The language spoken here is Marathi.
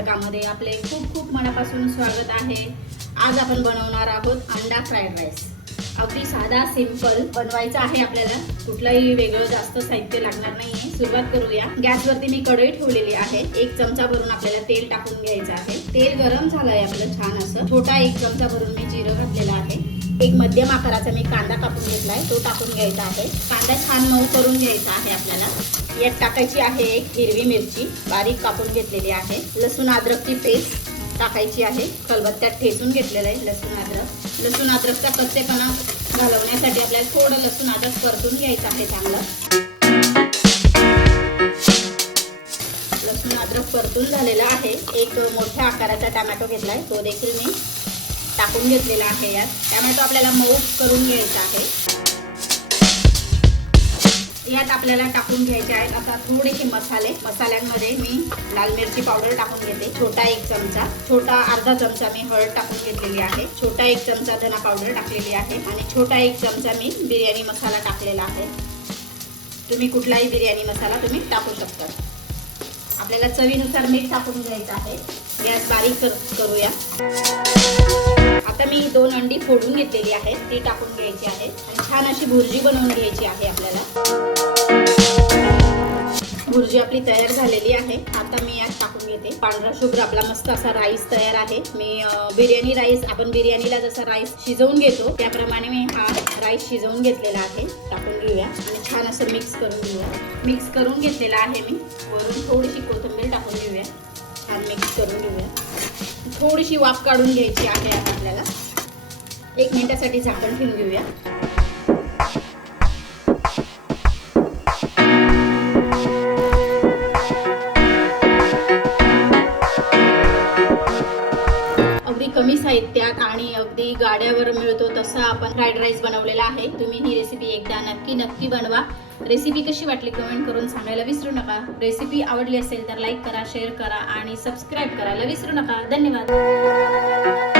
खडकामध्ये आपले खूप खूप मनापासून स्वागत आहे। आज आपण बनवणार आहोत अंडा फ्राईड राईस। अगदी साधा सिंपल बनवायचा आहे आपल्याला, कुठलाही वेगळं जास्त साहित्य लागणार नाहीये। सुरुवात करूया। गॅसवरती मी कढई ठेवलेली आहे। 1 चमचा भरून आपल्याला तेल टाकून घ्यायचं आहे। तेल गरम झालंय आपलं छान असं। छोटा 1 चमचा भरून मी जिरं घातलेलं आहे। एक मध्यम आकाराचा मी कांदा कापून घेतलाय, तो टाकून घ्यायचा आहे। कांदा छान मऊ करून घ्यायचा आहे आपल्याला। यात टाकायची आहे एक हिरवी मिरची बारीक कापून घेतलेली आहे। लसूण अद्रकची पेस्ट टाकायची आहे, खलबत्त्यात ठेचून घेतलेलं आहे लसूण अद्रकचा कच्चेपणा घालवण्यासाठी आपल्याला थोडं लसूण अद्रक परतून घ्यायचं आहे चांगलं। लसूण अद्रक परतून झालेला आहे। एक मोठ्या आकाराचा टोमॅटो घेतलाय, तो देखील मी टाकून घेतलेला आहे। यात टोमॅटो आपल्याला मऊ करून घ्यायचा आहे। यात आपल्याला टाकून घ्यायचे आहेत आता थोडेसे मसाल्यांमध्ये मी लाल मिरची पावडर टाकून घेते, छोटा 1 चमचा, छोटा अर्धा चमचा मी हळद टाकून घेतलेली आहे, छोटा 1 चमचा धना पावडर टाकलेली आहे आणि छोटा 1 चमचा मी बिर्याणी मसाला टाकलेला आहे। तुम्ही कुठलाही बिर्याणी मसाला तुम्ही टाकू शकता। आपल्याला चवीनुसार मीठ टाकून घ्यायचं आहे। गॅस बारीक करूया। आता मी 2 अंडी फोडून घेतलेली आहेत, ती टाकून घ्यायची आहे आणि छान अशी भुर्जी बनवून घ्यायची आहे आपल्याला। भुर्जी आपली तयार झालेली आहे। आता मी यात टाकून घेते पांढरा शुभ्र आपला मस्त असा राईस तयार आहे। मी बिर्याणी राईस, आपण बिर्याणीला जसा राईस शिजवून घेतो त्याप्रमाणे मी हा राईस शिजवून घेतलेला आहे। टाकून घेऊया आणि छान असं मिक्स करून घेऊया। मिक्स करून घेतलेला आहे मी। वरून थोडीशी कोथिंबीर टाकून घेऊया, छान मिक्स करून घेऊया। थोडीशी वाफ काढून घ्यायची आहे आता आपल्याला। 1 मिनिटासाठी झाकण ठेवून घेऊया। अगदी कमी साहित्यात आणि अगदी गाड्यावर मिळतो तसा आपण फ्राईड राईस बनवलेला आहे। तुम्ही ही रेसिपी एकदा नक्की बनवा। रेसिपी कशी वाटली कमेंट करून सांगायला विसरू नका। रेसिपी आवडली असेल तर लाईक करा, शेअर करा आणि सबस्क्राईब करायला विसरू नका। धन्यवाद।